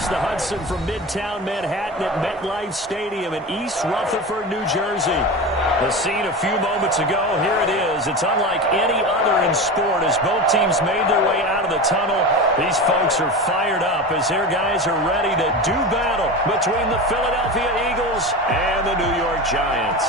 across the Hudson from Midtown Manhattan at MetLife Stadium in East Rutherford, New Jersey. The scene a few moments ago, here it is. It's unlike any other in sport as both teams made their way out of the tunnel. These folks are fired up as their guys are ready to do battle between the Philadelphia Eagles and the New York Giants.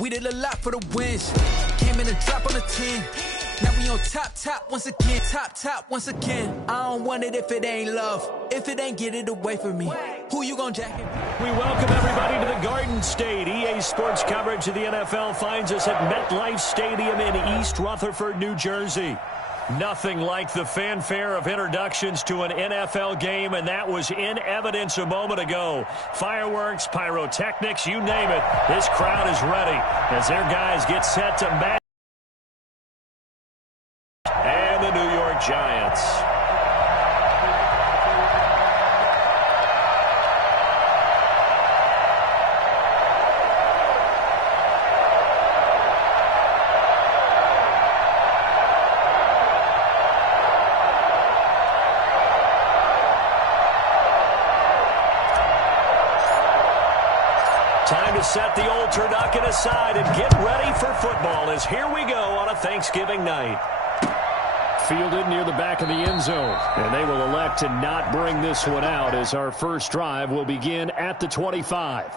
We did a lot for the wins. Came in a drop on a 10. Now we on top once again. Top once again. I don't want it if it ain't love. If it ain't, get it away from me. Who you gonna jack it? We welcome everybody to the Garden State. EA Sports coverage of the NFL finds us at MetLife Stadium in East Rutherford, New Jersey. Nothing like the fanfare of introductions to an NFL game, and that was in evidence a moment ago. Fireworks, pyrotechnics, you name it. This crowd is ready as their guys get set to match. And the New York Giants. Time to set the old turducken aside and get ready for football as here we go on a Thanksgiving night. Fielded near the back of the end zone, and they will elect to not bring this one out as our first drive will begin at the 25.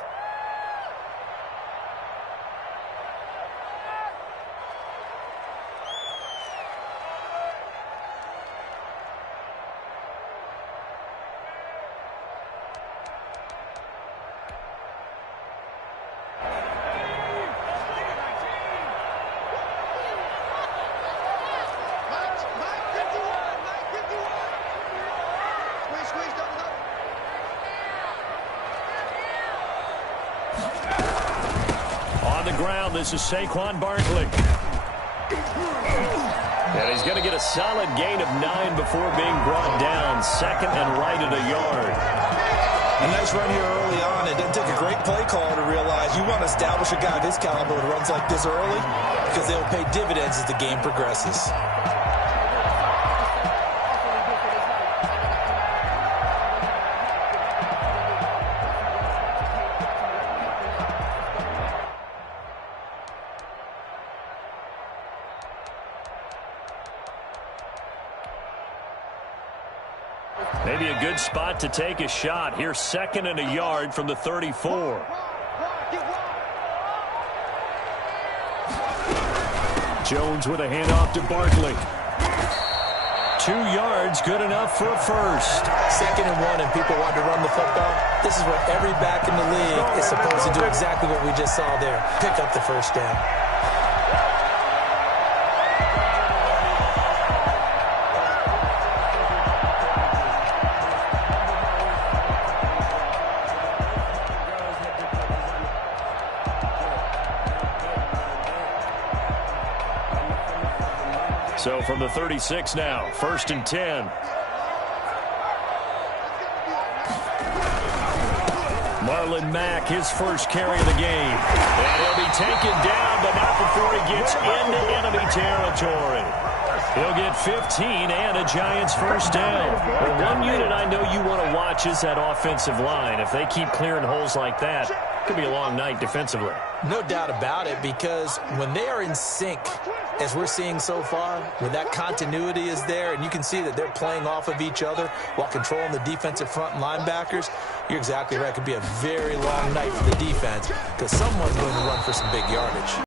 This is Saquon Barkley. And he's going to get a solid gain of 9 before being brought down. Second and right at a yard. A nice run here early on. It didn't take a great play call to realize you want to establish a guy of his caliber with runs like this early because they'll pay dividends as the game progresses. Maybe a good spot to take a shot. Here, second and a yard from the 34. Jones with a handoff to Barkley. 2 yards, good enough for a first. Second and 1, and people want to run the football. This is what every back in the league is supposed to do, exactly what we just saw there. Pick up the first down. So from the 36 now, first and 10. Marlon Mack, his first carry of the game. And he'll be taken down, but not before he gets into enemy territory. He'll get 15 and a Giants first down. Well, one unit I know you want to watch is that offensive line. If they keep clearing holes like that, it could be a long night defensively. No doubt about it, because when they are in sync, as we're seeing so far, when that continuity is there and you can see that they're playing off of each other while controlling the defensive front and linebackers, you're exactly right. It could be a very long night for the defense because someone's going to run for some big yardage.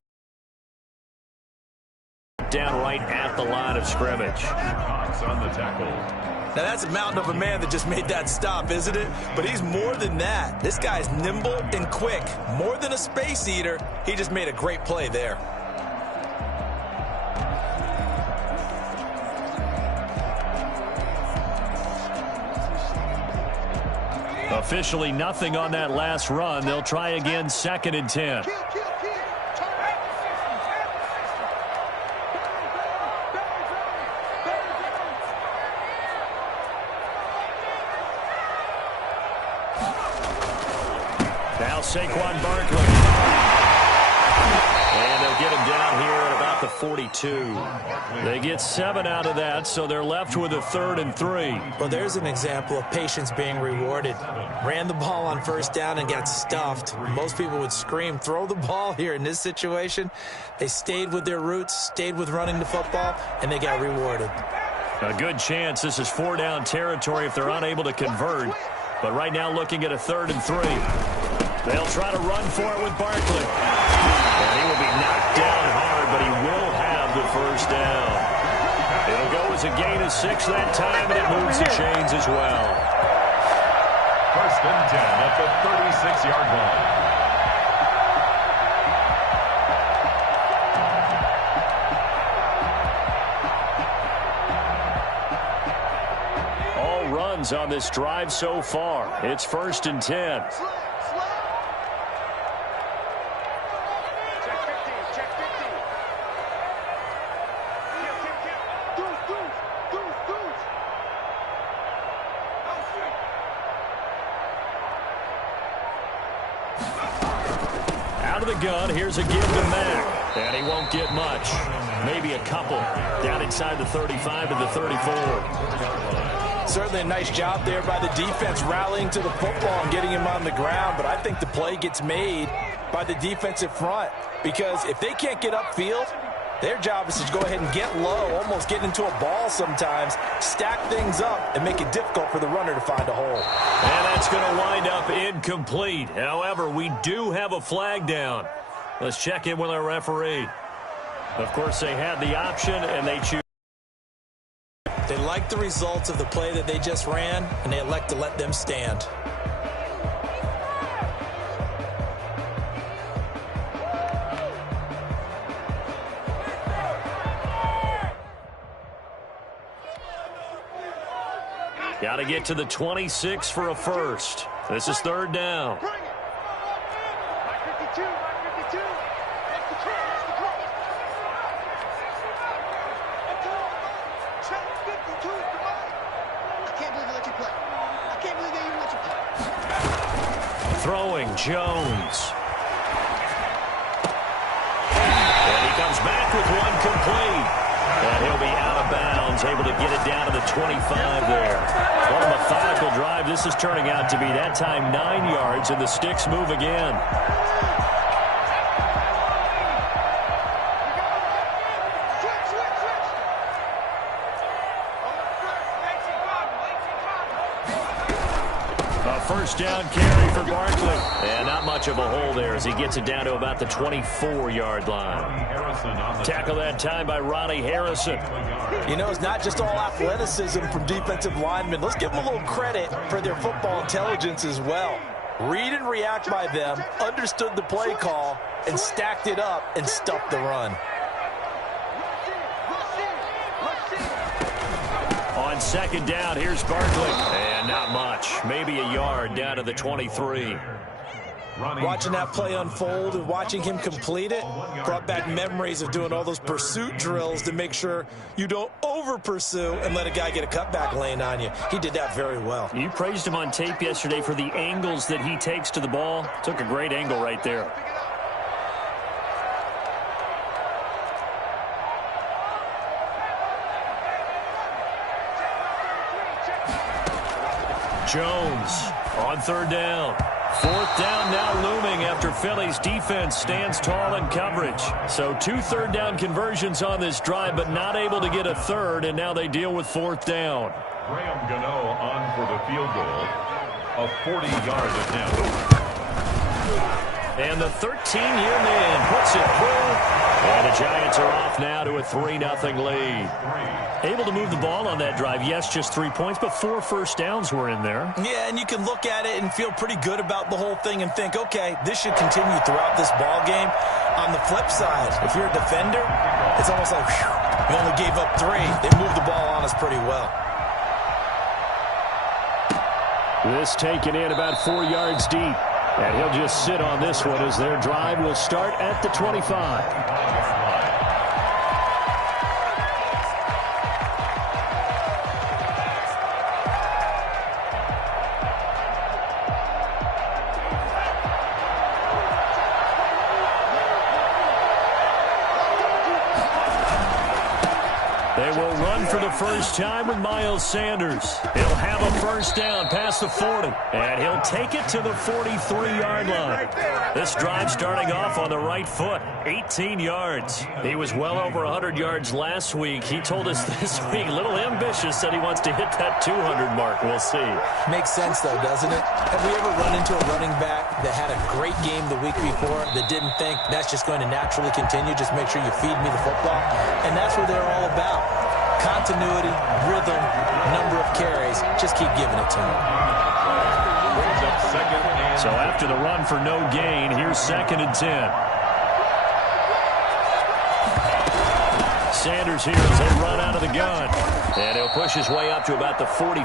Down right at the line of scrimmage. On the tackle. Now that's a mountain of a man that just made that stop, isn't it? But he's more than that. This guy's nimble and quick. More than a space eater, he just made a great play there. Officially nothing on that last run. They'll try again, second and 10. Saquon Barkley. And they'll get him down here at about the 42. They get 7 out of that, so they're left with a 3rd and 3. Well, there's an example of patience being rewarded. Ran the ball on first down and got stuffed. Most people would scream, throw the ball here. In this situation, they stayed with their roots, stayed with running the football, and they got rewarded. A good chance this is 4-down territory if they're unable to convert. But right now looking at a 3rd and 3. They'll try to run for it with Barkley. And he will be knocked down hard, but he will have the first down. It'll go as a gain of 6 that time, and it moves the chains as well. 1st and 10 at the 36-yard line. On this drive so far. It's 1st and 10. Out of the gun, here's a give to Mack. And he won't get much. Maybe a couple. Down inside the 35 to the 34. Certainly a nice job there by the defense rallying to the football and getting him on the ground, but I think the play gets made by the defensive front because if they can't get upfield, their job is to go ahead and get low, almost get into a ball sometimes, stack things up, and make it difficult for the runner to find a hole. And that's going to wind up incomplete. However, we do have a flag down. Let's check in with our referee. Of course, they had the option, and they choose. They like the results of the play that they just ran, and they elect to let them stand. Got to get to the 26 for a first. This is 3rd down. Throwing Jones. And he comes back with one complete. And he'll be out of bounds, able to get it down to the 25 there. What a methodical drive this is turning out to be. That time 9 yards, and the sticks move again. First down carry for Barkley. And not much of a hole there as he gets it down to about the 24-yard line. Tackle that time by Ronnie Harrison. You know, it's not just all athleticism from defensive linemen. Let's give them a little credit for their football intelligence as well. Read and react by them, understood the play call, and stacked it up and stuffed the run. On 2nd down, here's Barkley. And not much. Maybe a yard down to the 23. Watching that play unfold and watching him complete it brought back memories of doing all those pursuit drills to make sure you don't over-pursue and let a guy get a cutback lane on you. He did that very well. You praised him on tape yesterday for the angles that he takes to the ball. Took a great angle right there. Jones on 3rd down. 4th down now looming after Philly's defense stands tall in coverage. So 2 3rd-down conversions on this drive, but not able to get a 3rd, and now they deal with 4th down. Graham Gano on for the field goal. A 40-yard attempt. And the 13-year man puts it through. And the Giants are off now to a 3-0 lead. Able to move the ball on that drive. Yes, just 3 points, but 4 first downs were in there. Yeah, and you can look at it and feel pretty good about the whole thing and think, okay, this should continue throughout this ball game. On the flip side, if you're a defender, it's almost like, whew, we only gave up 3. They moved the ball on us pretty well. This taken in about 4 yards deep. And he'll just sit on this one as their drive will start at the 25. They will run for the first time with Miles Sanders. He'll have a first down past the 40, and he'll take it to the 43-yard line. This drive starting off on the right foot, 18 yards. He was well over 100 yards last week. He told us this week, a little ambitious, said he wants to hit that 200 mark. We'll see. Makes sense, though, doesn't it? Have we ever run into a running back that had a great game the week before that didn't think that's just going to naturally continue? Just make sure you feed me the football. And that's what they're all about. Continuity, rhythm, number of carries. Just keep giving it to them. So after the run for no gain, here's 2nd and 10. Sanders here as they run out of the gun. And he'll push his way up to about the 44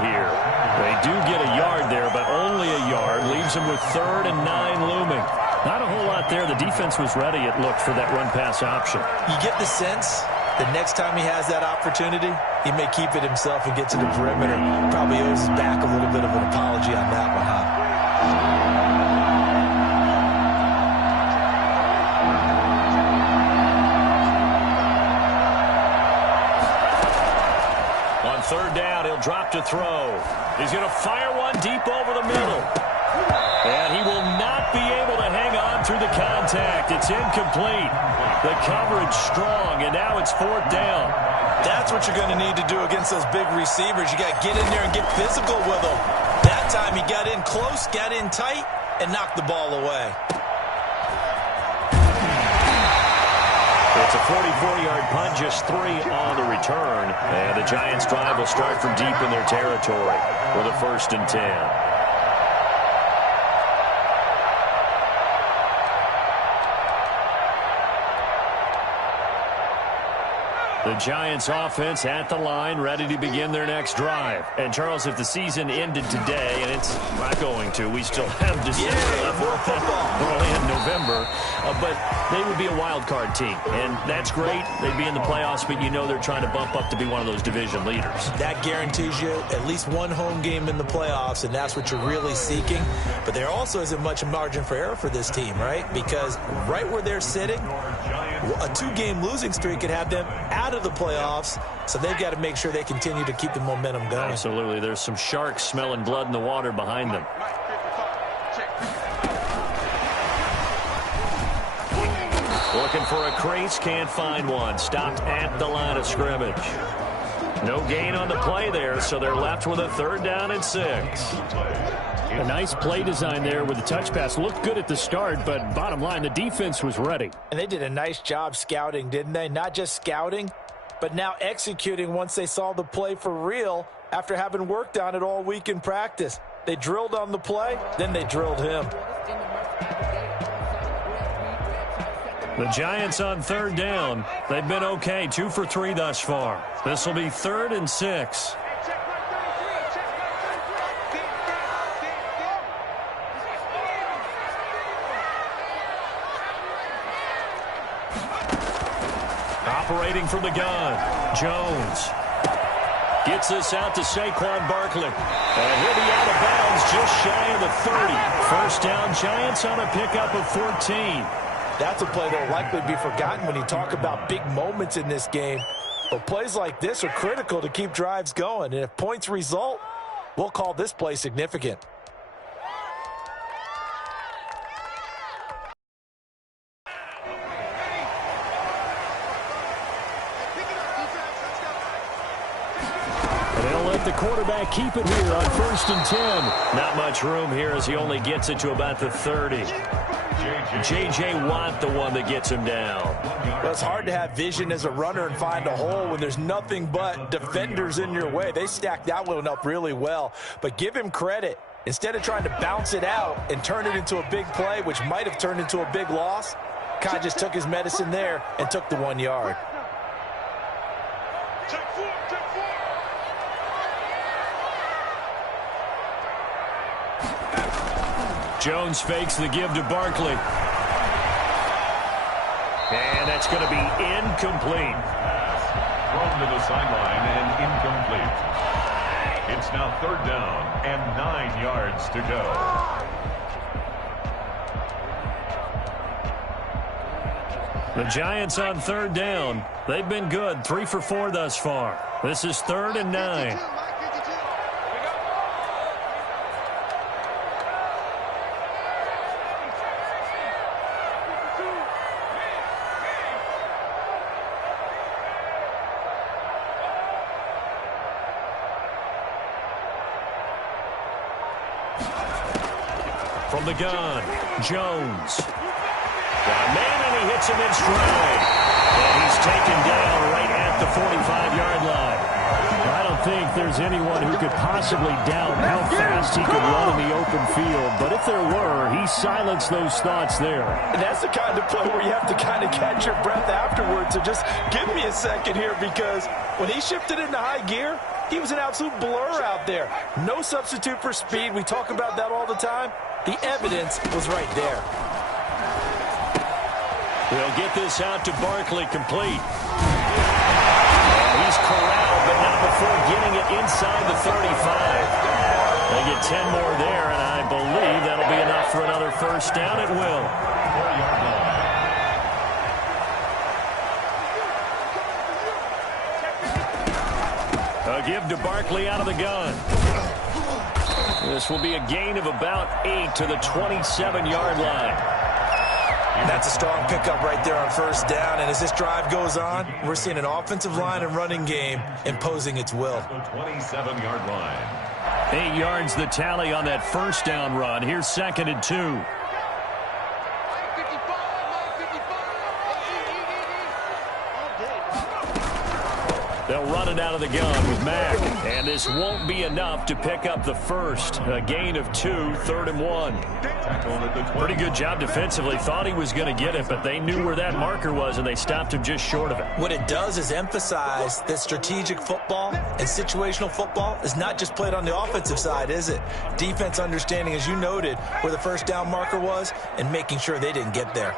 here. They do get a yard there, but only a yard. Leaves him with 3rd and 9 looming. Not a whole lot there. The defense was ready, it looked, for that run-pass option. You get the sense that next time he has that opportunity, he may keep it himself and get to the perimeter. Probably owes his back a little bit of an apology on that one, huh? On 3rd down, he'll drop to throw. He's going to fire one deep over the middle. And he will not be able to hang on through the contact. It's incomplete. The coverage strong, and now it's 4th down. That's what you're going to need to do against those big receivers. You got to get in there and get physical with them. That time he got in close, got in tight, and knocked the ball away. It's a 44-yard punt, just 3 on the return. And the Giants' drive will start from deep in their territory with a 1st and 10. The Giants offense at the line, ready to begin their next drive. And, Charles, if the season ended today, and it's not going to, we still have December left. We're only in November. But they would be a wild card team. And that's great. They'd be in the playoffs, but you know they're trying to bump up to be one of those division leaders. That guarantees you at least one home game in the playoffs, and that's what you're really seeking. But there also isn't much margin for error for this team, right? Because right where they're sitting, a 2-game losing streak could have them out of the playoffs, so they've got to make sure they continue to keep the momentum going. Absolutely. There's some sharks smelling blood in the water behind them. Looking for a crease, can't find one. Stopped at the line of scrimmage. No gain on the play there, so they're left with a 3rd down and 6. A nice play design there with the touch pass. Looked good at the start, but bottom line, the defense was ready. And they did a nice job scouting, didn't they? Not just scouting, but now executing once they saw the play for real after having worked on it all week in practice. They drilled on the play, then they drilled him. The Giants on 3rd down. They've been okay, 2 for 3 thus far. This will be 3rd and 6. Operating from the gun, Jones gets this out to Saquon Barkley. And he'll be out of bounds just shy of the 30. First down, Giants on a pickup of 14. That's a play that will likely be forgotten when you talk about big moments in this game. But plays like this are critical to keep drives going. And if points result, we'll call this play significant. The quarterback keep it here on 1st and 10. Not much room here as he only gets it to about the 30. J.J. Watt, the one that gets him down. Well, it's hard to have vision as a runner and find a hole when there's nothing but defenders in your way. They stacked that one up really well. But give him credit. Instead of trying to bounce it out and turn it into a big play, which might have turned into a big loss, Kai just took his medicine there and took the 1 yard. Jones fakes the give to Barkley. And that's going to be incomplete. Thrown to the sideline and incomplete. It's now 3rd down and 9 yards to go. The Giants on third down. They've been good, 3 for 4 thus far. This is 3rd and 9. From the gun, Jones. Got a man, and he hits him in stride. And he's taken down right at the 45-yard line. I don't think there's anyone who could possibly doubt how fast he could run in the open field. But if there were, he silenced those thoughts there. And that's the kind of play where you have to kind of catch your breath afterwards. So just give me a second here, because when he shifted into high gear, he was an absolute blur out there. No substitute for speed. We talk about that all the time. The evidence was right there. They'll get this out to Barkley, complete. He's corralled, but not before getting it inside the 35. They get 10 more there, and I believe that'll be enough for another first down. It will. A give to Barkley out of the gun. This will be a gain of about 8 to the 27-yard line. That's a strong pickup right there on first down. And as this drive goes on, we're seeing an offensive line and running game imposing its will. The 27-yard line. 8 yards the tally on that first down run. Here's 2nd and 2. They'll run it out of the gun with Mack. And this won't be enough to pick up the first. A gain of 2, 3rd and 1. Pretty good job defensively. Thought he was going to get it, but they knew where that marker was, and they stopped him just short of it. What it does is emphasize that strategic football and situational football is not just played on the offensive side, is it? Defense understanding, as you noted, where the first down marker was and making sure they didn't get there.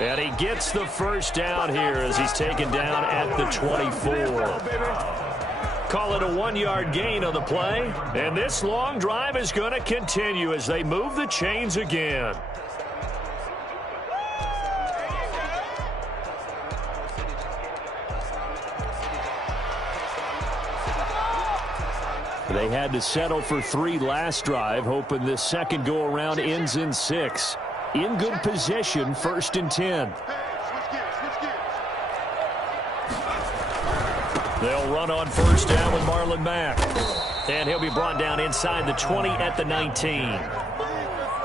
And he gets the first down here as he's taken down at the 24. Call it a 1-yard gain on the play. And this long drive is going to continue as they move the chains again. They had to settle for 3 last drive, hoping this second go-around ends in 6. In good position, 1st and 10. They'll run on first down with Marlon Mack. And he'll be brought down inside the 20 at the 19.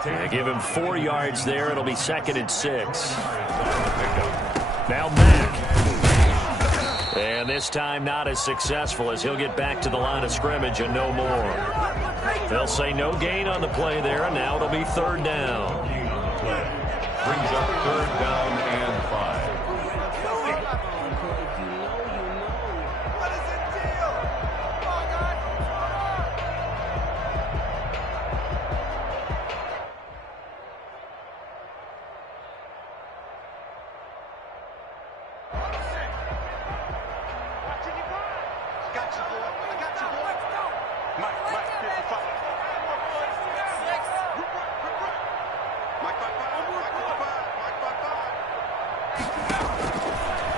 They give him 4 yards there. It'll be 2nd and 6. Now Mack. And this time not as successful as he'll get back to the line of scrimmage and no more. They'll say no gain on the play there, and now it'll be 3rd down. Brings up 3rd down and 5.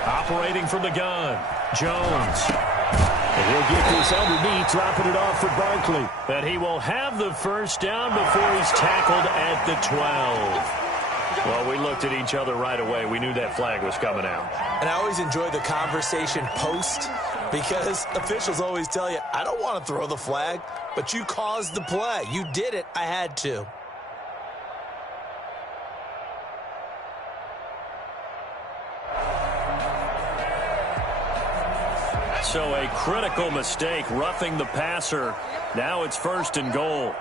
Operating from the gun, Jones. And he'll get this underneath, dropping it off for Barkley. And he will have the first down before he's tackled at the 12. Well, we looked at each other right away. We knew that flag was coming out. And I always enjoy the conversation post, because officials always tell you, I don't want to throw the flag, but you caused the play. You did it. I had to. So a critical mistake, roughing the passer. Now it's 1st and goal.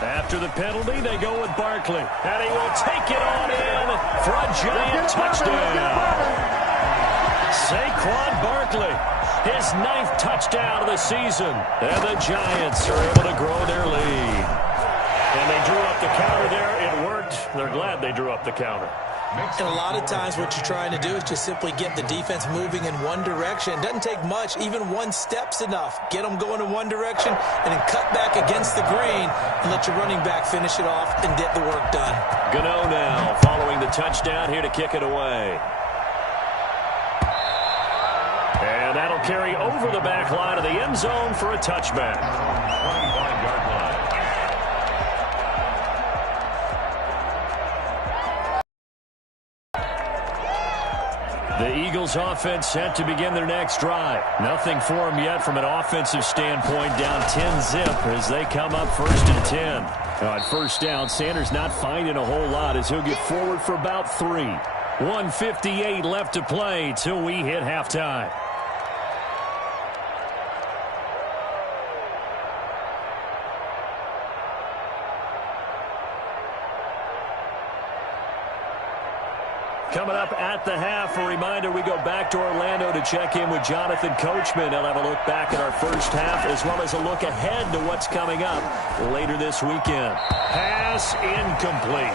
After the penalty, they go with Barkley. And he will take it on in for a giant touchdown. Saquon Barkley, his 9th touchdown of the season. And the Giants are able to grow their lead. And they drew up the counter there. It worked. They're glad they drew up the counter. And a lot of times what you're trying to do is just simply get the defense moving in one direction. It doesn't take much. Even one step's enough. Get them going in one direction and then cut back against the green and let your running back finish it off and get the work done. Gano now following the touchdown here to kick it away. And that'll carry over the back line of the end zone for a touchback. 25-yard line. The Eagles offense set to begin their next drive. Nothing for them yet from an offensive standpoint, down 10-zip as they come up 1st and 10. On first down, Sanders not finding a whole lot as he'll get forward for about 3. 1:58 left to play till we hit halftime. Coming up at the half, a reminder, we go back to Orlando to check in with Jonathan Coachman. He'll have a look back at our first half as well as a look ahead to what's coming up later this weekend. Pass incomplete.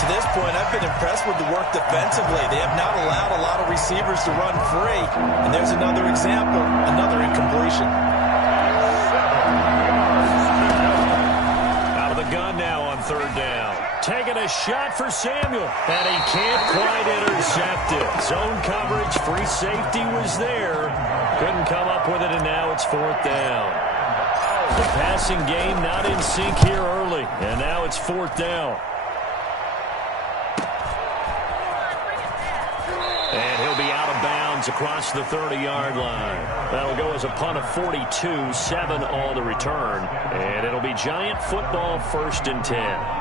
To this point, I've been impressed with the work defensively. They have not allowed a lot of receivers to run free. And there's another example, another incompletion. Out of the gun now on 3rd down. Taking a shot for Samuel, and he can't quite intercept it. Zone coverage, free safety was there. Couldn't come up with it, and now it's 4th down. The passing game not in sync here early, and now it's 4th down. And he'll be out of bounds across the 30-yard line. That'll go as a punt of 42, 7 on the return. And it'll be Giant football 1st and 10.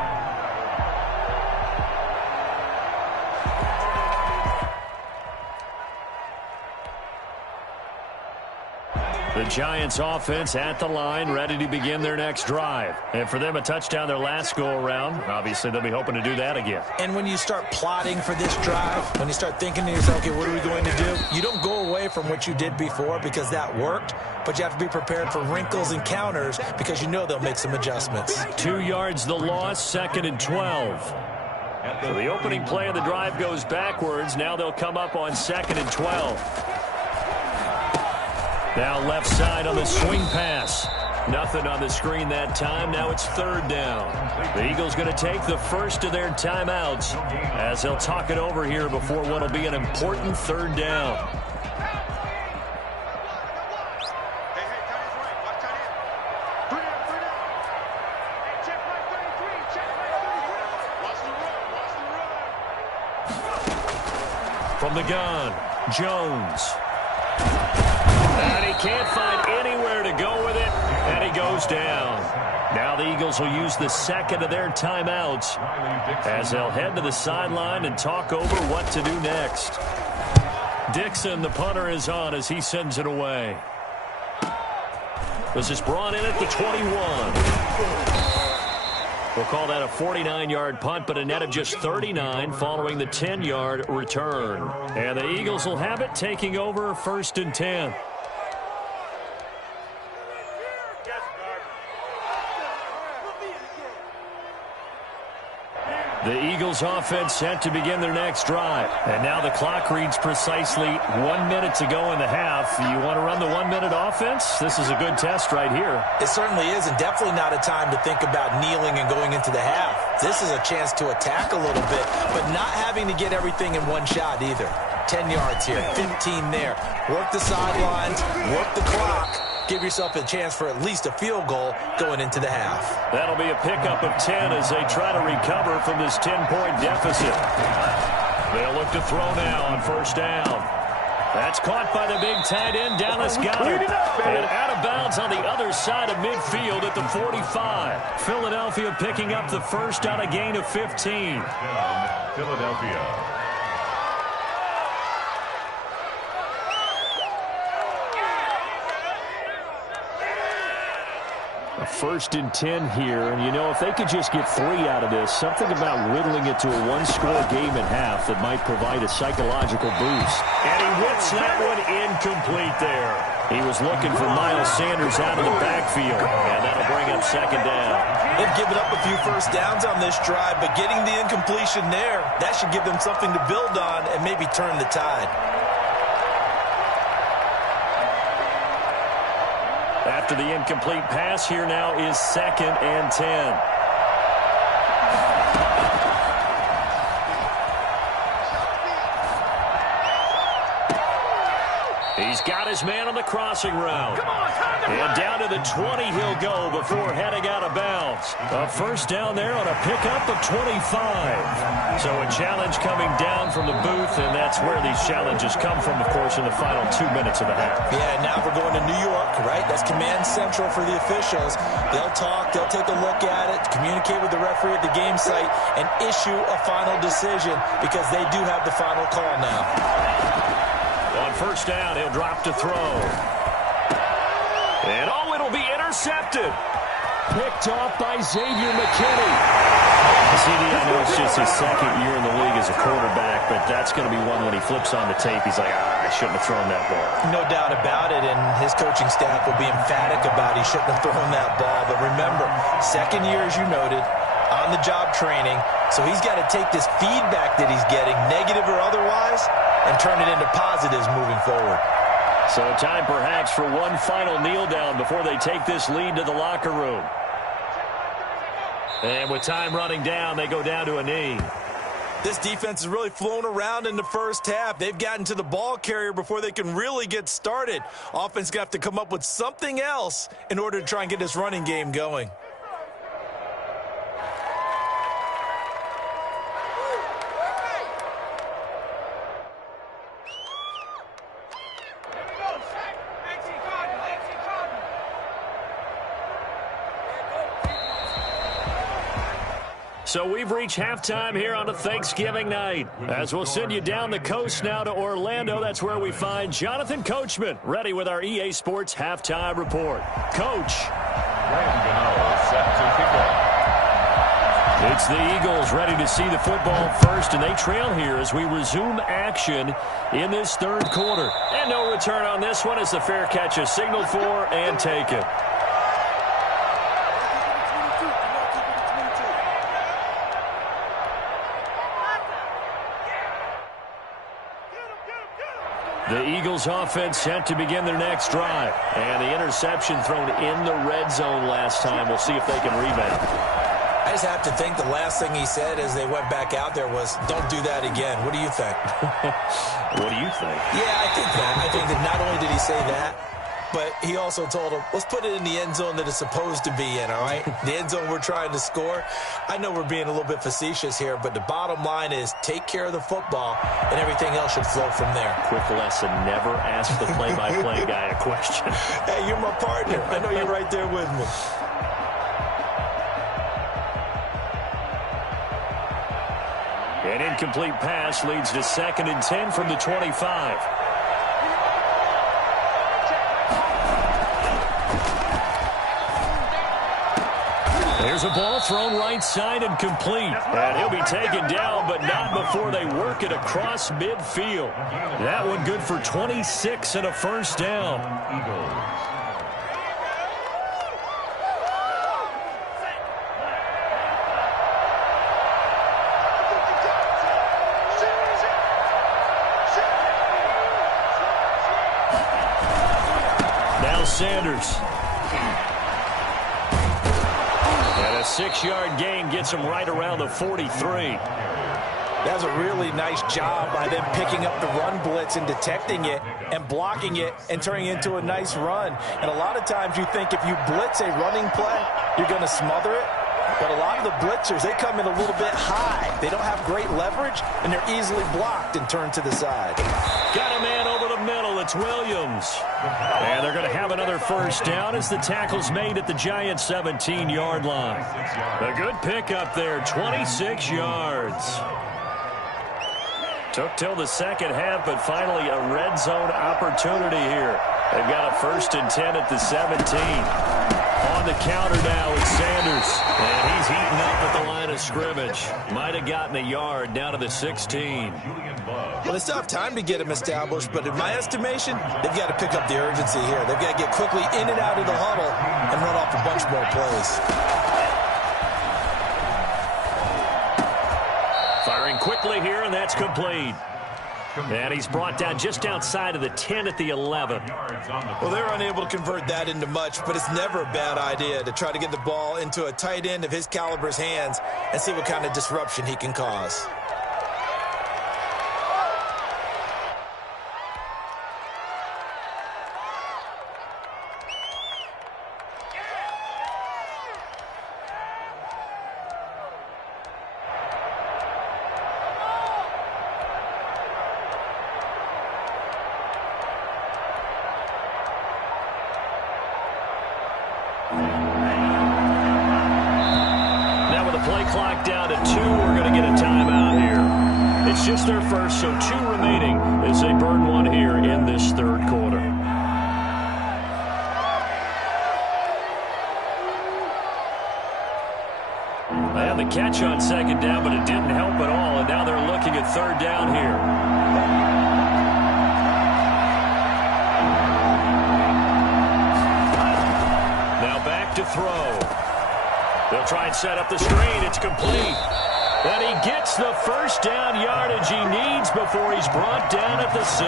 The Giants offense at the line, ready to begin their next drive. And for them, a touchdown their last go-around. Obviously, they'll be hoping to do that again. And when you start plotting for this drive, when you start thinking to yourself, okay, what are we going to do? You don't go away from what you did before because that worked, but you have to be prepared for wrinkles and counters because you know they'll make some adjustments. 2 yards the loss, 2nd and 12. So the opening play of the drive goes backwards. Now they'll come up on 2nd and 12. Now left side on the swing pass. Nothing on the screen that time. Now it's 3rd down. The Eagles going to take the first of their timeouts as they'll talk it over here before what will be an important 3rd down. From the gun, Jones. And he can't find anywhere to go with it, and he goes down. Now the Eagles will use the 2nd of their timeouts as they'll head to the sideline and talk over what to do next. Dixon, the punter, is on as he sends it away. This is brought in at the 21. We'll call that a 49-yard punt, but a net of just 39 following the 10-yard return. And the Eagles will have it, taking over 1st and 10. The Eagles offense set to begin their next drive. And now the clock reads precisely 1 minute to go in the half. You want to run the 1 minute offense? This is a good test right here. It certainly is, and definitely not a time to think about kneeling and going into the half. This is a chance to attack a little bit, but not having to get everything in one shot either. 10 yards here, 15 there. Work the sidelines, work the clock. Give yourself a chance for at least a field goal going into the half. That'll be a pickup of 10 as they try to recover from this 10-point deficit. They'll look to throw now on 1st down. That's caught by the big tight end, Dallas Goedert. And out of bounds on the other side of midfield at the 45. Philadelphia picking up the first on a gain of 15. Philadelphia. A 1st and 10 here, and you know, if they could just get 3 out of this, something about whittling it to a one-score game at half that might provide a psychological boost. And he whips that one incomplete there. He was looking for Miles Sanders out of the backfield, and that'll bring up 2nd down. They've given up a few first downs on this drive, but getting the incompletion there, that should give them something to build on and maybe turn the tide. After the incomplete pass, here now is 2nd and 10. He's got his man on the crossing route. And down to the 20 he'll go before heading out of bounds. A 1st down there on a pickup of 25. So a challenge coming down from the booth, and that's where these challenges come from, of course, in the final 2 minutes of the half. Yeah, now we're going to New York, right? That's command central for the officials. They'll talk, they'll take a look at it, communicate with the referee at the game site, and issue a final decision because they do have the final call now. On 1st down, he'll drop to throw. And it'll be intercepted. Picked off by Xavier McKinney. CD, I know it's just his 2nd year in the league as a quarterback, but that's going to be one when he flips on the tape. He's like, I shouldn't have thrown that ball. No doubt about it, and his coaching staff will be emphatic about he shouldn't have thrown that ball. But remember, 2nd year, as you noted, on-the-job training, so he's got to take this feedback that he's getting, negative or otherwise, and turn it into positives moving forward. So time perhaps for one final kneel down before they take this lead to the locker room. And with time running down, they go down to a knee. This defense has really flown around in the first half. They've gotten to the ball carrier before they can really get started. Offense got to come up with something else in order to try and get this running game going. So we've reached halftime here on a Thanksgiving night. As we'll send you down the coast now to Orlando, that's where we find Jonathan Coachman, ready with our EA Sports Halftime Report. Coach. It's the Eagles ready to see the football first, and they trail here as we resume action in this 3rd quarter. And no return on this one as the fair catch is signaled for and taken. The Eagles offense set to begin their next drive. And the interception thrown in the red zone last time. We'll see if they can rebound. I just have to think the last thing he said as they went back out there was, don't do that again. What do you think? What do you think? Yeah, I think that. I think that not only did he say that, but he also told him, let's put it in the end zone that it's supposed to be in, all right? The end zone we're trying to score. I know we're being a little bit facetious here, but the bottom line is take care of the football, and everything else should flow from there. Quick lesson, never ask the play-by-play guy a question. Hey, you're my partner. I know you're right there with me. An incomplete pass leads to 2nd and 10 from the 25. There's a ball thrown right side and complete. And he'll be taken down, but not before they work it across midfield. That one good for 26 and a 1st down. Now Sanders. And a 6-yard gain gets him right around the 43. That's a really nice job by them picking up the run blitz and detecting it and blocking it and turning it into a nice run. And a lot of times you think if you blitz a running play, you're going to smother it. But a lot of the blitzers, they come in a little bit high. They don't have great leverage, and they're easily blocked and turned to the side. Got a man over the middle. It's Williams. And they're going to have another 1st down as the tackle's made at the Giants' 17-yard line. A good pickup there, 26 yards. Took till the 2nd half, but finally a red zone opportunity here. They've got a 1st and 10 at the 17. On the counter now is Sanders. And he's heating up at the line of scrimmage. Might have gotten a yard down to the 16. Well, they still have time to get him established, but in my estimation, they've got to pick up the urgency here. They've got to get quickly in and out of the huddle and run off a bunch more plays. Firing quickly here, and that's complete. And he's brought down just outside of the 10 at the 11. Well, they're unable to convert that into much, but it's never a bad idea to try to get the ball into a tight end of his caliber's hands and see what kind of disruption he can cause. Play clock down to 2. We're going to get a timeout here. It's just their first, so 2 remaining as they burn one here in this third quarter. They had the catch on second down, but it didn't help at all, and now they're looking at third down here. Now back to throw. They'll try and set up the screen. It's complete. And he gets the first down yardage he needs before he's brought down at the 6. A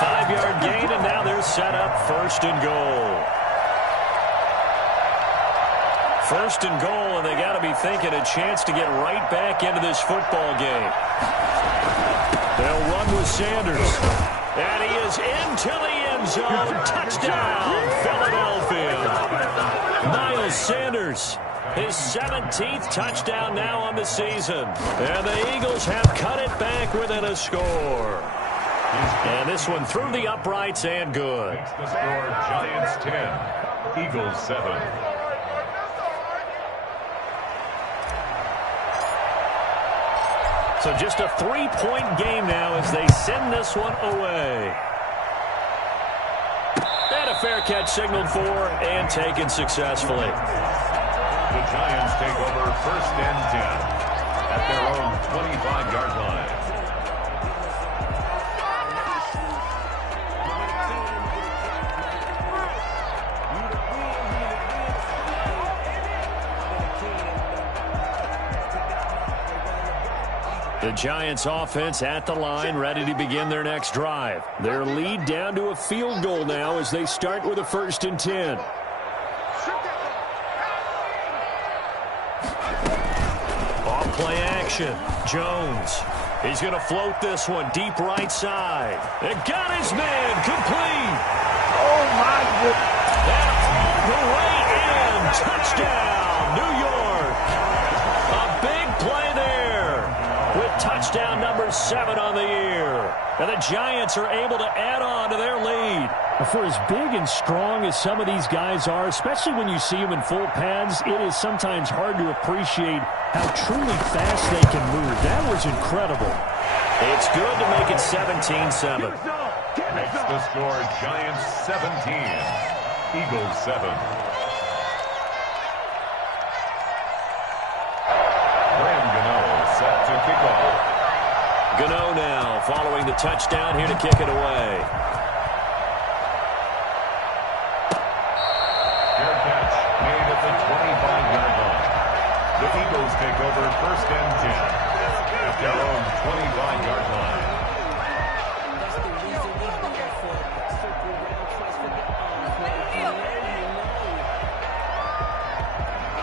5-yard gain, and now they're set up first and goal. First and goal, and they got to be thinking a chance to get right back into this football game. They'll run with Sanders. And he is into the end zone. Touchdown, Philadelphia. Miles Sanders, his 17th touchdown now on the season. And the Eagles have cut it back within a score. And this one through the uprights and good. Makes the score Giants 10, Eagles 7. So just a 3-point game now as they send this one away. And a fair catch signaled for and taken successfully. The Giants take over first and 10 at their own 25-yard line. The Giants offense at the line, ready to begin their next drive. Their lead down to a field goal now as they start with a first and 10. Off play action. Jones. He's going to float this one deep right side. It got his man complete. Oh, my goodness. And all the way in. Touchdown, New York. A big play there with touchdown number 7 on the year. And the Giants are able to add on to their lead. For as big and strong as some of these guys are, especially when you see them in full pads, it is sometimes hard to appreciate how truly fast they can move. That was incredible. It's good to make it 17-7. Makes the score Giants 17, Eagles 7. Graham Gano set to kick off. Gano now following the touchdown here to kick it away. Fair catch made at the 25-yard line. The Eagles take over first and 10 at their own 25-yard line.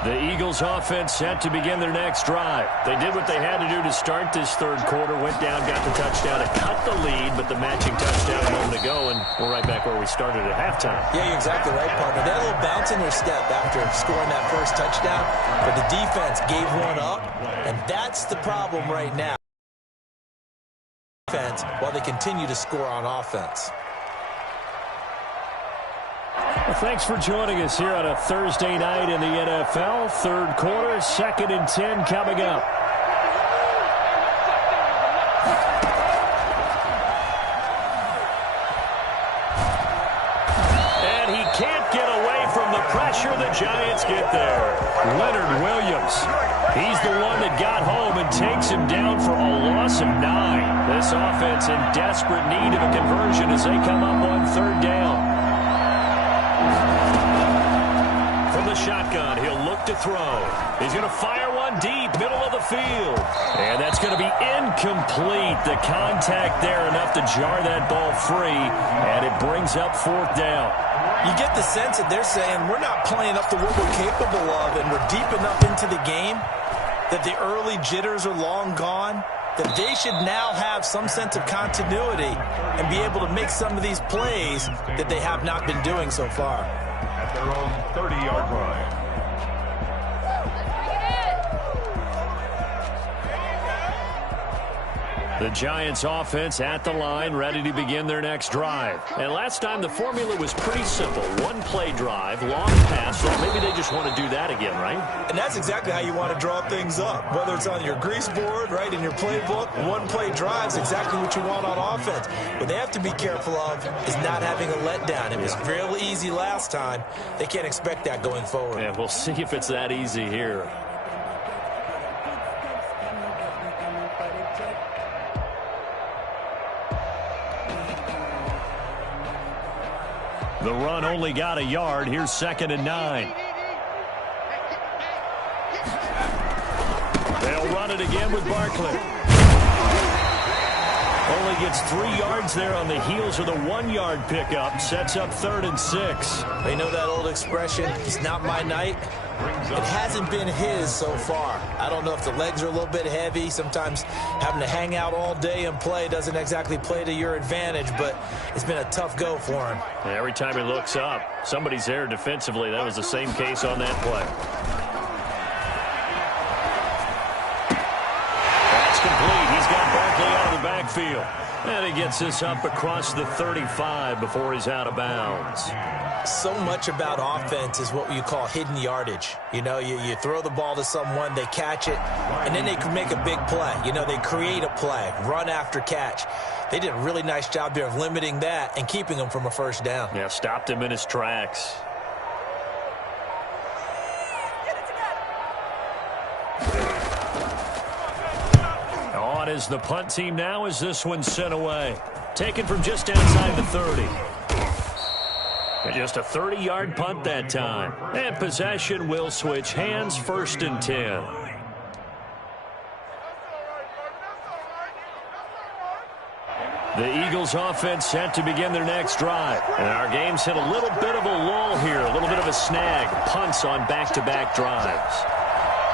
The Eagles offense set to begin their next drive. They did what they had to do to start this third quarter, went down, got the touchdown to cut the lead, but the matching touchdown a moment ago, and we're right back where we started at halftime. Yeah, you're exactly right, partner. They had a little bounce in their step after scoring that first touchdown, but the defense gave one up, and that's the problem right now. Defense, while they continue to score on offense. Well, thanks for joining us here on a Thursday night in the NFL. Third quarter, 2nd and 10 coming up. And he can't get away the Giants get there? Leonard Williams. He's the one that got home and takes him down for a loss of 9. This offense in desperate need of a conversion as they come up on 3rd down. From the shotgun, he'll look to throw. He's going to fire one deep, middle of the field. And that's going to be incomplete. The contact there enough to jar that ball free, and it brings up 4th down. You get the sense that they're saying we're not playing up to what we're capable of, and we're deep enough into the game that the early jitters are long gone, that they should now have some sense of continuity and be able to make some of these plays that they have not been doing so far. At their own 30-yard line. The Giants offense at the line, ready to begin their next drive. And last time the formula was pretty simple. 1-play drive, long pass. So maybe they just want to do that again, right? And that's exactly how you want to draw things up. Whether it's on your grease board, right, in your playbook, 1-play drive is exactly what you want on offense. What they have to be careful of is not having a letdown. It was real easy last time. They can't expect that going forward. Yeah, we'll see if it's that easy here. The run only got a yard. Here's 2nd and 9. They'll run it again with Barkley. Only gets 3 yards there on the heels of the 1-yard pickup. Sets up 3rd and 6. They know that old expression, it's not my night. It hasn't been his so far. I don't know if the legs are a little bit heavy. Sometimes having to hang out all day and play doesn't exactly play to your advantage, but it's been a tough go for him. Every time he looks up, somebody's there defensively. That was the same case on that play. That's complete. He's got Barkley out of the backfield. And he gets this up across the 35 before he's out of bounds. So much about offense is what you call hidden yardage. You know, you throw the ball to someone, they catch it, and then they can make a big play. You know, they create a play, run after catch. They did a really nice job there of limiting that and keeping him from a 1st down. Yeah, stopped him in his tracks. On is the punt team now as this one's sent away. Taken from just outside the 30. Just a 30-yard punt that time. And possession will switch hands, 1st and 10. The Eagles offense set to begin their next drive. And our game's hit a little bit of a lull here, a little bit of a snag. Punts on back-to-back drives.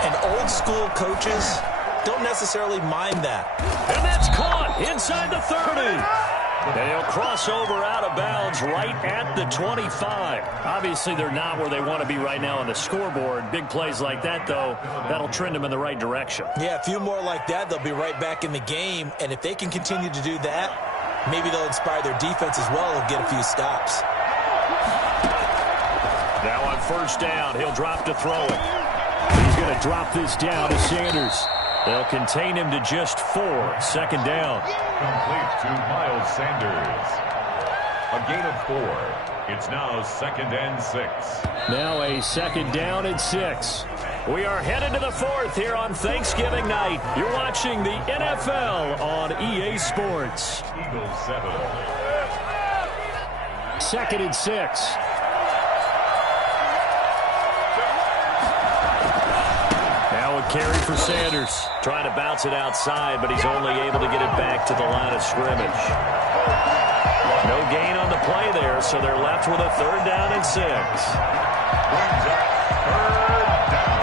And old school coaches don't necessarily mind that. And that's caught inside the 30. And he'll cross over out of bounds right at the 25. Obviously, they're not where they want to be right now on the scoreboard. Big plays like that, though, that'll trend them in the right direction. Yeah, a few more like that, they'll be right back in the game. And if they can continue to do that, maybe they'll inspire their defense as well and get a few stops. Now on 1st down, he'll drop to throw it. He's going to drop this down to Sanders. They'll contain him to just 4. 2nd down. Complete to Miles Sanders. A gain of 4. It's now 2nd and 6. Now a 2nd down and 6. We are headed to the 4th here on Thanksgiving night. You're watching the NFL on EA Sports. Eagles 7. 2nd and 6. Carry for Sanders. Trying to bounce it outside, but he's only able to get it back to the line of scrimmage. No gain on the play there, so they're left with a 3rd down and 6. Brings up 3rd down.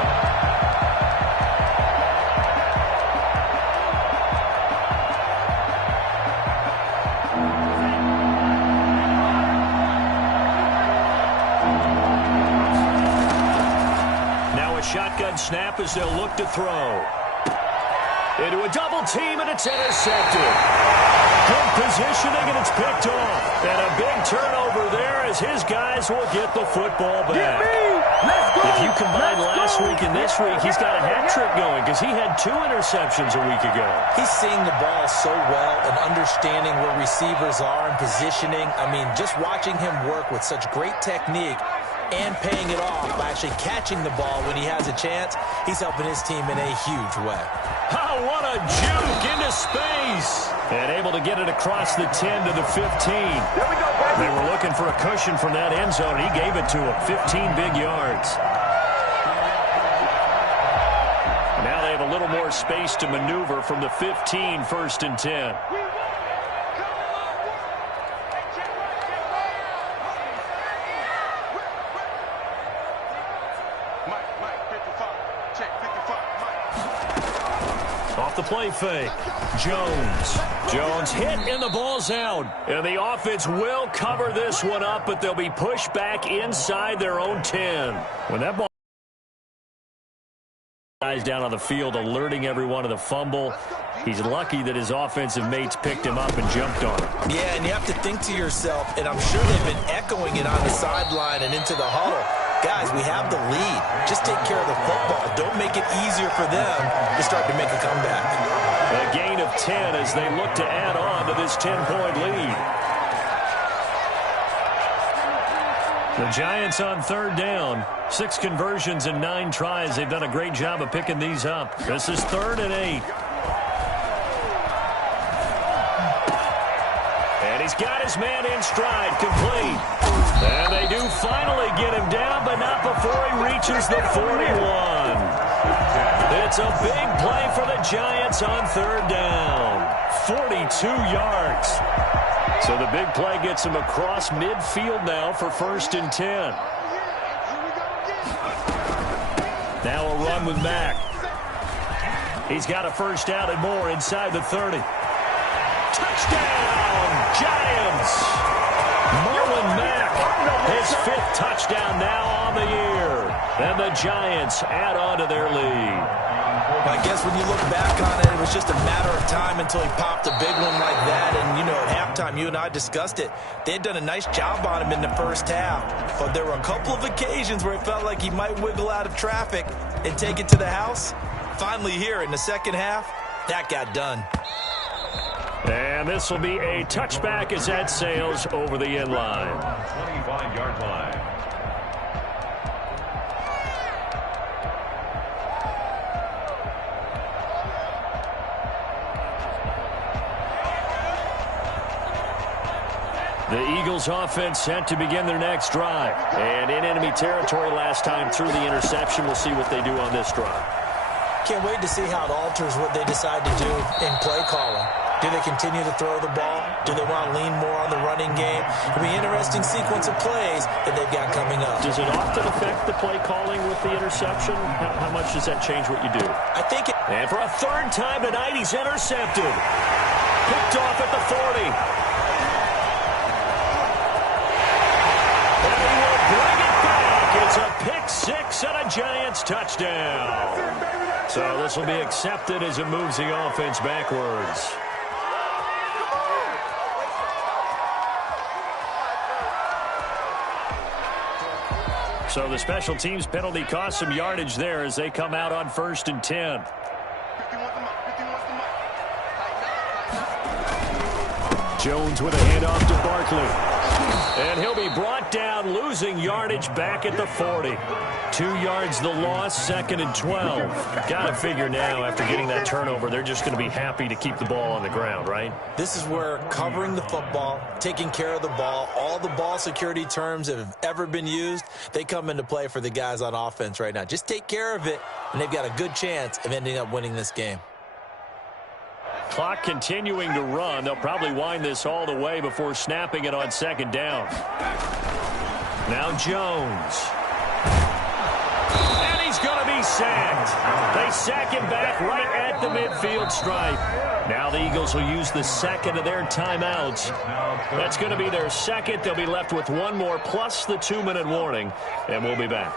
Shotgun snap as they'll look to throw. Into a double team, and it's intercepted. Good positioning, and it's picked off. And a big turnover there as his guys will get the football back. If you combine last week and this week, he's got a hat trick going because he had 2 interceptions a week ago. He's seeing the ball so well and understanding where receivers are and positioning. I mean, just watching him work with such great technique, and paying it off by actually catching the ball when he has a chance. He's helping his team in a huge way. Oh, what a juke into space. And able to get it across the 10 to the 15. They were looking for a cushion from that end zone. He gave it to him. 15 big yards. Now they have a little more space to maneuver from the 15, 1st and 10. Off the play fake. Jones hit and the ball's out. And the offense will cover this one up, but they'll be pushed back inside their own 10. When that ball guys down on the field alerting everyone of the fumble, he's lucky that his offensive mates picked him up and jumped on him. Yeah, and you have to think to yourself, and I'm sure they've been echoing it on the sideline and into the huddle. Guys, we have the lead. Just take care of the football. Don't make it easier for them to start to make a comeback. A gain of 10 as they look to add on to this 10-point lead. The Giants on 3rd down. 6 conversions and 9 tries. They've done a great job of picking these up. This is 3rd and 8. And he's got his man in stride, complete. And they do finally get him down, but not before he reaches the 41. It's a big play for the Giants on 3rd down. 42 yards. So the big play gets him across midfield now for 1st and 10. Now a run with Mack. He's got a first down and more inside the 30. Touchdown, Giants! Marlon Mack, his 5th touchdown now on the year. And the Giants add on to their lead. I guess when you look back on it, it was just a matter of time until he popped a big one like that. And, you know, at halftime, you and I discussed it. They had done a nice job on him in the first half. But there were a couple of occasions where it felt like he might wiggle out of traffic and take it to the house. Finally here in the second half, that got done. And this will be a touchback as that sails over the end line. 25-yard line. The Eagles offense set to begin their next drive. And in enemy territory last time through the interception. We'll see what they do on this drive. Can't wait to see how it alters what they decide to do in play calling. Do they continue to throw the ball? Do they want to lean more on the running game? It'll be an interesting sequence of plays that they've got coming up. Does it often affect the play calling with the interception? How much does that change what you do? I think it... And for a 3rd time tonight, he's intercepted. Picked off at the 40. And he will bring it back. It's a pick 6 and a Giants touchdown. So this will be accepted as it moves the offense backwards. So the special teams penalty cost some yardage there as they come out on 1st and 10. Jones with a handoff to Barkley. And he'll be brought down, losing yardage back at the 40. 2 yards the loss, 2nd and 12. Got to figure now, after getting that turnover, they're just going to be happy to keep the ball on the ground, right? This is where covering the football, taking care of the ball, all the ball security terms that have ever been used, they come into play for the guys on offense right now. Just take care of it, and they've got a good chance of ending up winning this game. Clock continuing to run. They'll probably wind this all the way before snapping it on 2nd down. Now Jones. And he's going to be sacked. They sack him back right at the midfield stripe. Now the Eagles will use the 2nd of their timeouts. That's going to be their 2nd. They'll be left with 1 more plus the 2-minute warning. And we'll be back.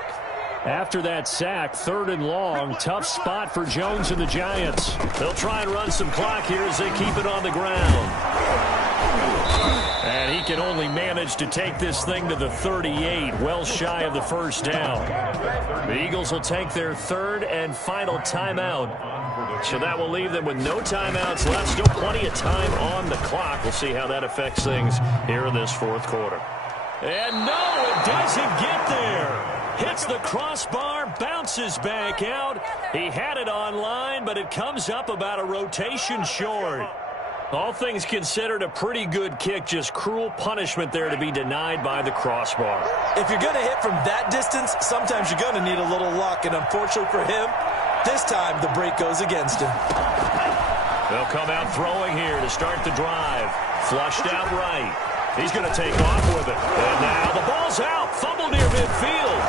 After that sack, 3rd and long, tough spot for Jones and the Giants. They'll try and run some clock here as they keep it on the ground. And he can only manage to take this thing to the 38, well shy of the 1st down. The Eagles will take their 3rd and final timeout. So that will leave them with no timeouts left. Still plenty of time on the clock. We'll see how that affects things here in this 4th quarter. And no, it doesn't get there. Hits the crossbar, bounces back out. He had it on line, but it comes up about a rotation short. All things considered, a pretty good kick. Just cruel punishment there to be denied by the crossbar. If you're going to hit from that distance, sometimes you're going to need a little luck. And unfortunately for him, this time the break goes against him. They'll come out throwing here to start the drive. Flushed out right. He's going to take off with it. And now the ball's out. Fumble near midfield.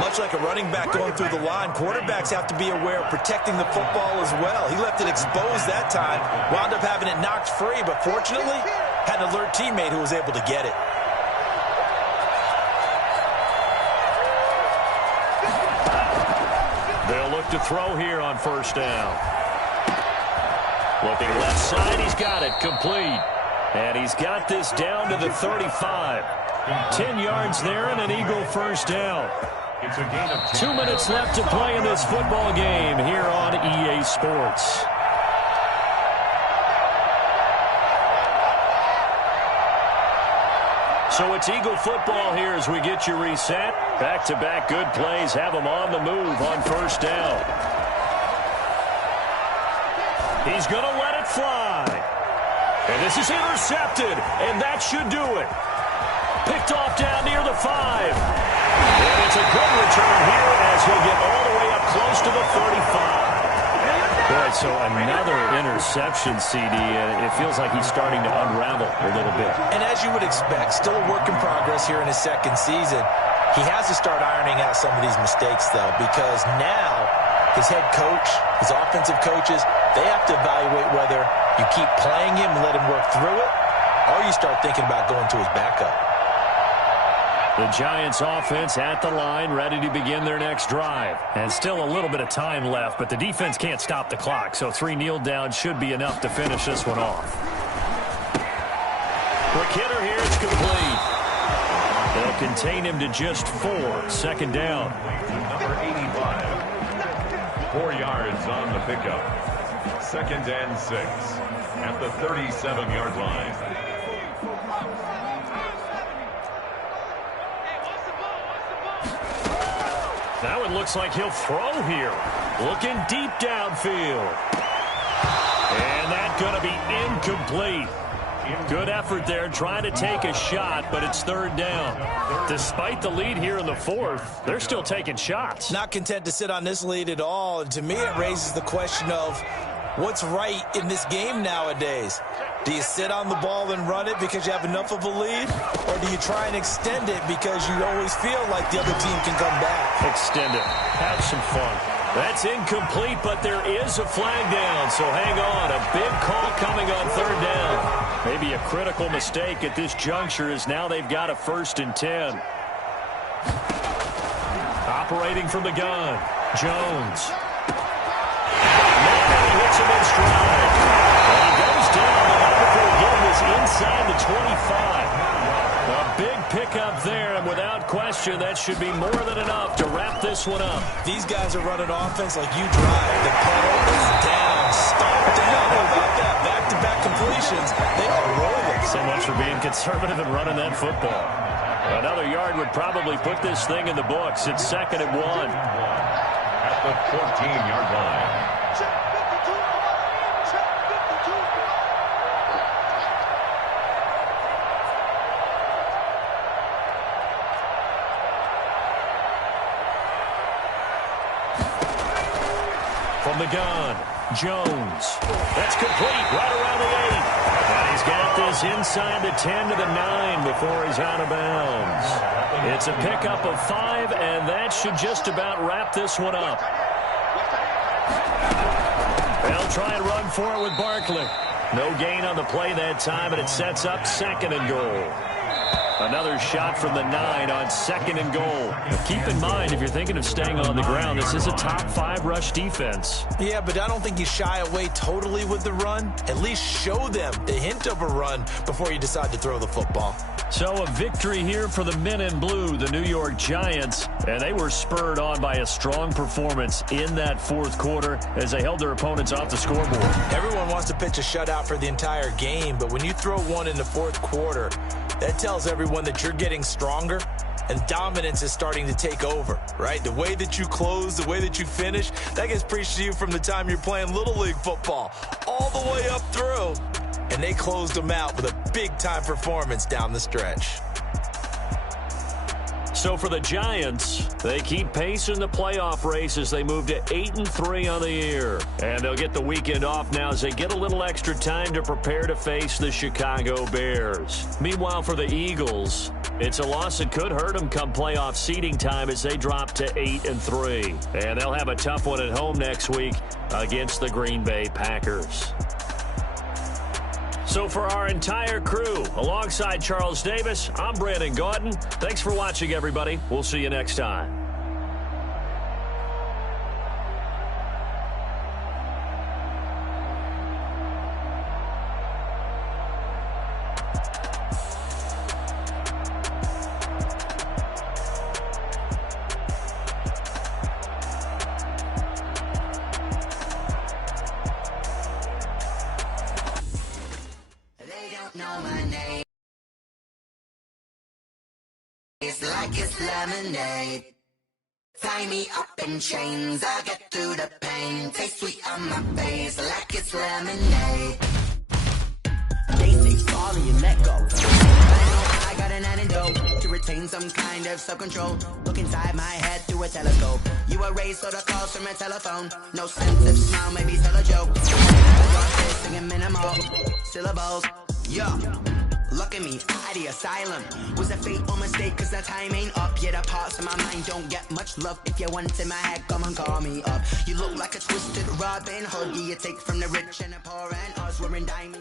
Much like a running back going through the line, quarterbacks have to be aware of protecting the football as well. He left it exposed that time, wound up having it knocked free, but fortunately had an alert teammate who was able to get it. They'll look to throw here on first down. Looking left side, he's got it complete. And he's got this down to the 35. 10 yards there and an Eagle first down. It's a gain of 10. 2 minutes left to play in this football game here on EA Sports. So it's Eagle football here as we get you reset. Back-to-back good plays have them on the move on first down. He's going to let it fly. And this is intercepted, and that should do it. Picked off down near the 5. And it's a good return here as he'll get all the way up close to the 35. Boy, so another interception, CD, and it feels like he's starting to unravel a little bit. And as you would expect, still a work in progress here in his second season. He has to start ironing out some of these mistakes, though, because now his head coach, his offensive coaches, they have to evaluate whether you keep playing him and let him work through it, or you start thinking about going to his backup. The Giants offense at the line, ready to begin their next drive. And still a little bit of time left, but the defense can't stop the clock, so 3 kneel downs should be enough to finish this one off. Quick hitter here, it's complete. They'll contain him to just 4. Second down. Number 85. 4 yards on the pickup. 2nd and 6 at the 37-yard line. Now it looks like he'll throw here. Looking deep downfield. And that's going to be incomplete. Good effort there trying to take a shot, but it's 3rd down. Despite the lead here in the 4th, they're still taking shots. Not content to sit on this lead at all. And to me, it raises the question of what's right in this game nowadays. Do you sit on the ball and run it because you have enough of a lead? Or do you try and extend it because you always feel like the other team can come back? Extend it. Have some fun. That's incomplete, but there is a flag down, so hang on. A big call coming on 3rd down. Maybe a critical mistake at this juncture as now they've got a 1st and 10. Operating from the gun, Jones. Now he hits him in stride. And he goes down, but not before getting this inside the 25. A big pickup there, and without question, that should be more than enough to wrap this one up. These guys are running offense like you drive. The pedal is down, stomped down. How about that? Back-to-back completions. They are rolling. So much for being conservative and running that football. Another yard would probably put this thing in the books. It's 2nd and 1. At the 14-yard line. From the gun, Jones. That's complete right around the 8. And he's got this inside the 10 to the 9 before he's out of bounds. It's a pickup of 5, and that should just about wrap this one up. They'll try and run for it with Barkley. No gain on the play that time, and it sets up 2nd and goal. Another shot from the 9 on 2nd and goal. Now keep in mind, if you're thinking of staying on the ground, this is a top 5 rush defense. Yeah, but I don't think you shy away totally with the run. At least show them the hint of a run before you decide to throw the football. So a victory here for the men in blue, the New York Giants, and they were spurred on by a strong performance in that 4th quarter as they held their opponents off the scoreboard. Everyone wants to pitch a shutout for the entire game, but when you throw one in the 4th quarter, That tells everyone that you're getting stronger and dominance is starting to take over, right? The way that you close, the way that you finish, that gets preached to you from the time you're playing Little League football all the way up through. And they closed them out with a big-time performance down the stretch. So for the Giants, they keep pace in the playoff race as they move to 8-3 on the year. And they'll get the weekend off now as they get a little extra time to prepare to face the Chicago Bears. Meanwhile, for the Eagles, it's a loss that could hurt them come playoff seeding time as they drop to 8-3. And they'll have a tough one at home next week against the Green Bay Packers. So for our entire crew, alongside Charles Davis, I'm Brandon Gaudin. Thanks for watching, everybody. We'll see you next time. Know my name. It's like it's lemonade. Tie me up in chains, I get through the pain. Taste sweet on my face, like it's lemonade. They say sorry and let go. But I know I got an antidote to retain some kind of self-control. Look inside my head through a telescope. You erase all the calls from a telephone. No sense of smile, maybe tell a joke. I got this singing minimal syllables. Yo, look at me, out of the asylum. Was a fate or mistake, cause the time ain't up. Yeah, the parts of my mind don't get much love. If you want in my head, come and call me up. You look like a twisted Robin Hood. You take from the rich and the poor and us, we're in diamonds.